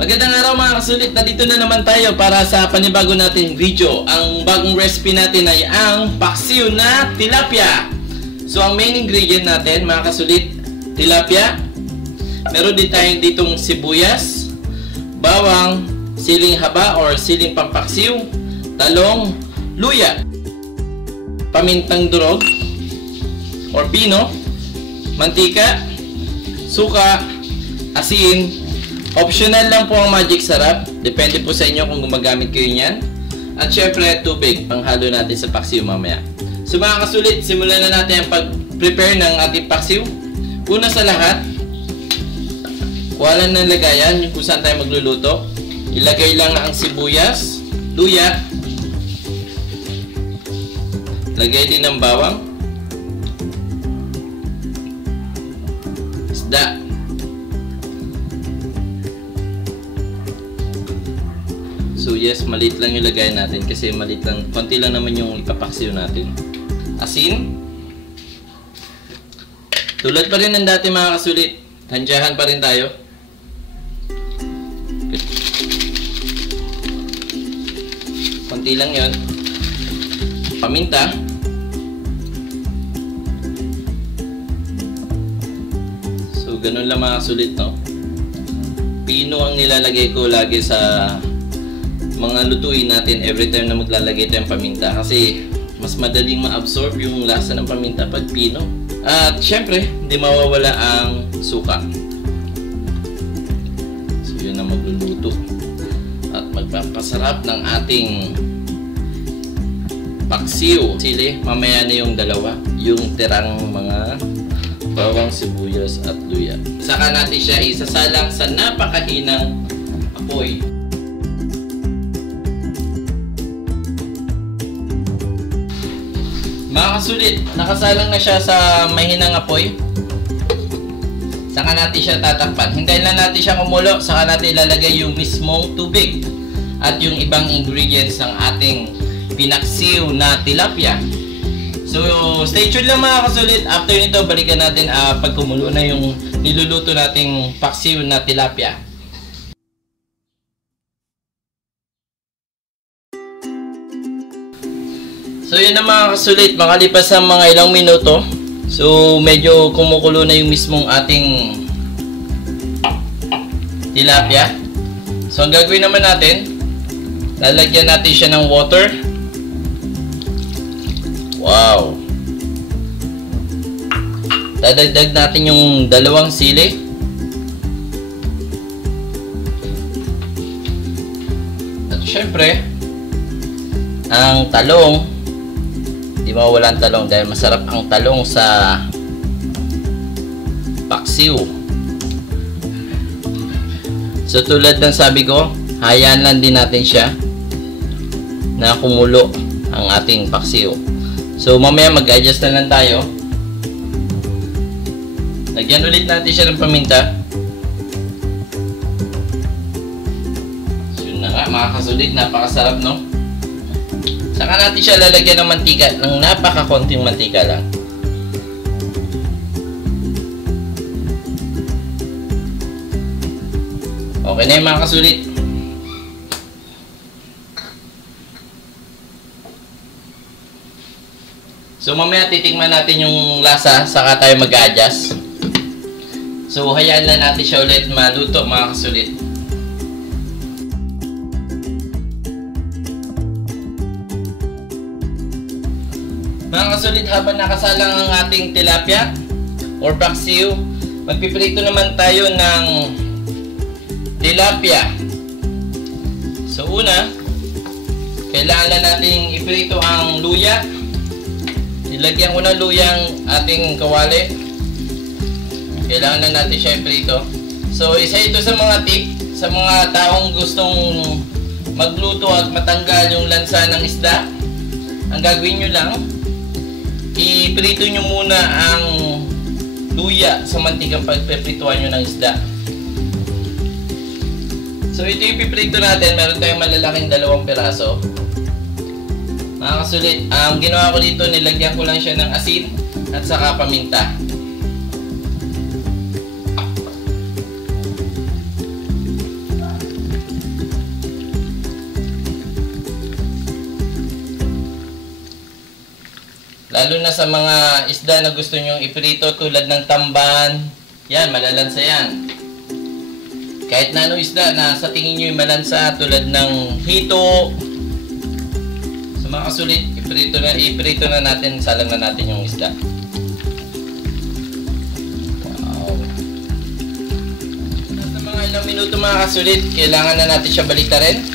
Magandang araw mga kasulit, nandito na naman tayo para sa panibago nating video. Ang bagong recipe natin ay ang paksiw na tilapia. So ang main ingredient natin mga kasulit, tilapia. Meron din tayong ditong sibuyas, bawang, siling haba or siling pampaksiw, talong, luya, pamintang durog or pino, mantika, suka, asin. Optional lang po ang magic sarap. Depende po sa inyo kung gumagamit kayo niyan. At syempre, tubig. Panghalo natin sa paksiw mamaya. So mga kasulit, simulan na natin ang pag-prepare ng ating paksiw. Una sa lahat, kuha lang ng lagayan kung saan tayo magluluto. Ilagay lang ang sibuyas, luya. Lagay din ng bawang, isda, so yes, maliit lang yung lagay natin kasi maliit lang, konti lang naman yung ipapaksiw natin. Asin. Tulad pa rin ng dati mga kasulit, tansyahan pa rin tayo. Konti lang yon. Paminta. So ganun lang mga kasulit, no? Pino ang nilalagay ko lagi sa mga lutuin natin every time na maglalagay tayo ng paminta kasi mas madaling ma-absorb yung lasa ng paminta pag pino. At syempre, hindi mawawala ang suka. So yun ang magluluto at magpapasarap ng ating paksiw. Sili, mamaya na yung dalawa, yung tirang mga bawang, sibuyas at luya. Saka natin siya isasalang sa napakahinang apoy. Mga kasulit, nakasalang na siya sa mahinang apoy. Saka natin siya tatakpan. Hintayin lang natin siya kumulo. Saka natin ilalagay yung mismong tubig at yung ibang ingredients ng ating pinaksiw na tilapia. So, stay tuned lang mga kasulit. After nito, balikan natin pag kumulo na yung niluluto nating paksiw na tilapia. So yun na mga kasulit, makalipas ang mga ilang minuto. So medyo kumukulo na yung mismong ating tilapia. So ang gagawin naman natin, lalagyan natin siya ng water. Wow! Dadagdag natin yung dalawang sili. At syempre, ang talong. Di mawala ang talong dahil masarap ang talong sa paksiw. So tulad ng sabi ko, hayaan lang din natin siya na kumulo ang ating paksiw. So mamaya mag-adjust na lang tayo. Lagyan ulit natin siya ng paminta. So yun na nga mga kasulit, napakasarap, no? Saka natin siya lalagyan ng mantika, ng napaka-konting mantika lang. Okay na yung mga kasulit. So mamaya titikman natin yung lasa, saka tayo mag-adjust. So hayaan lang natin siya ulit maluto mga kasulit. Mga kasulit, habang nakasalang ang ating tilapia or paksiw, magpiprito naman tayo ng tilapia. So una, kailangan natin iprito ang luya. Ilagyan ko na luya ang ating kawali. Kailangan na natin siya iprito. So isa ito sa mga tip sa mga taong gustong magluto at matanggal yung lansa ng isda. Ang gagawin nyo lang, iprito nyo muna ang luya sa mantikang pagpiprituan nyo ng isda. So ito yung piprito natin. Meron tayong malalaking 2 piraso. Mga kasulit, ang ginawa ko dito, nilagyan ko lang siya ng asin at saka paminta. Lalo na sa mga isda na gusto nyong iprito tulad ng tamban. Yan, malalansa yan. Kahit na anong isda na sa tingin nyo yung malansa tulad ng hito. Sa mga kasulit, iprito na natin, salang na natin yung isda. Wow. Sa mga ilang minuto mga kasulit, kailangan na natin siya baliktarin.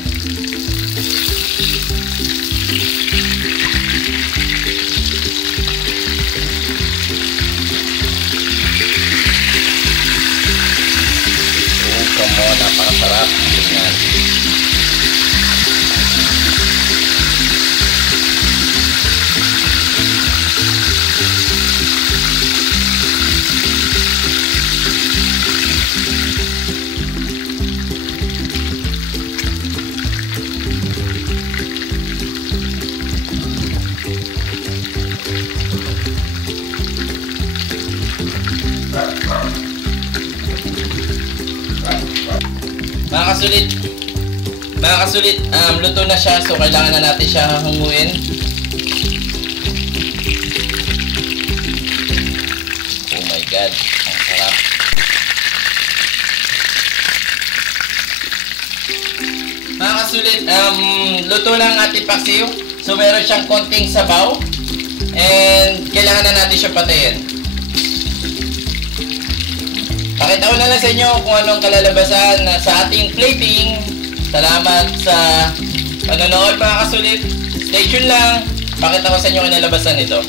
Napakasarap. Tingnan. Mga kasulit, luto na siya, so kailangan na natin siya hanguin. Oh my God, ang sarap. Mga kasulit, luto na ang ating paksiw. So meron siyang konting sabaw. And kailangan na natin siya patayin. Pakita ko na lang sa inyo kung anong kalalabasan na sa ating plating. Salamat sa panonood mga kasulit. Stay tuned lang. Pakita ko sa inyo kung nalabasan ito.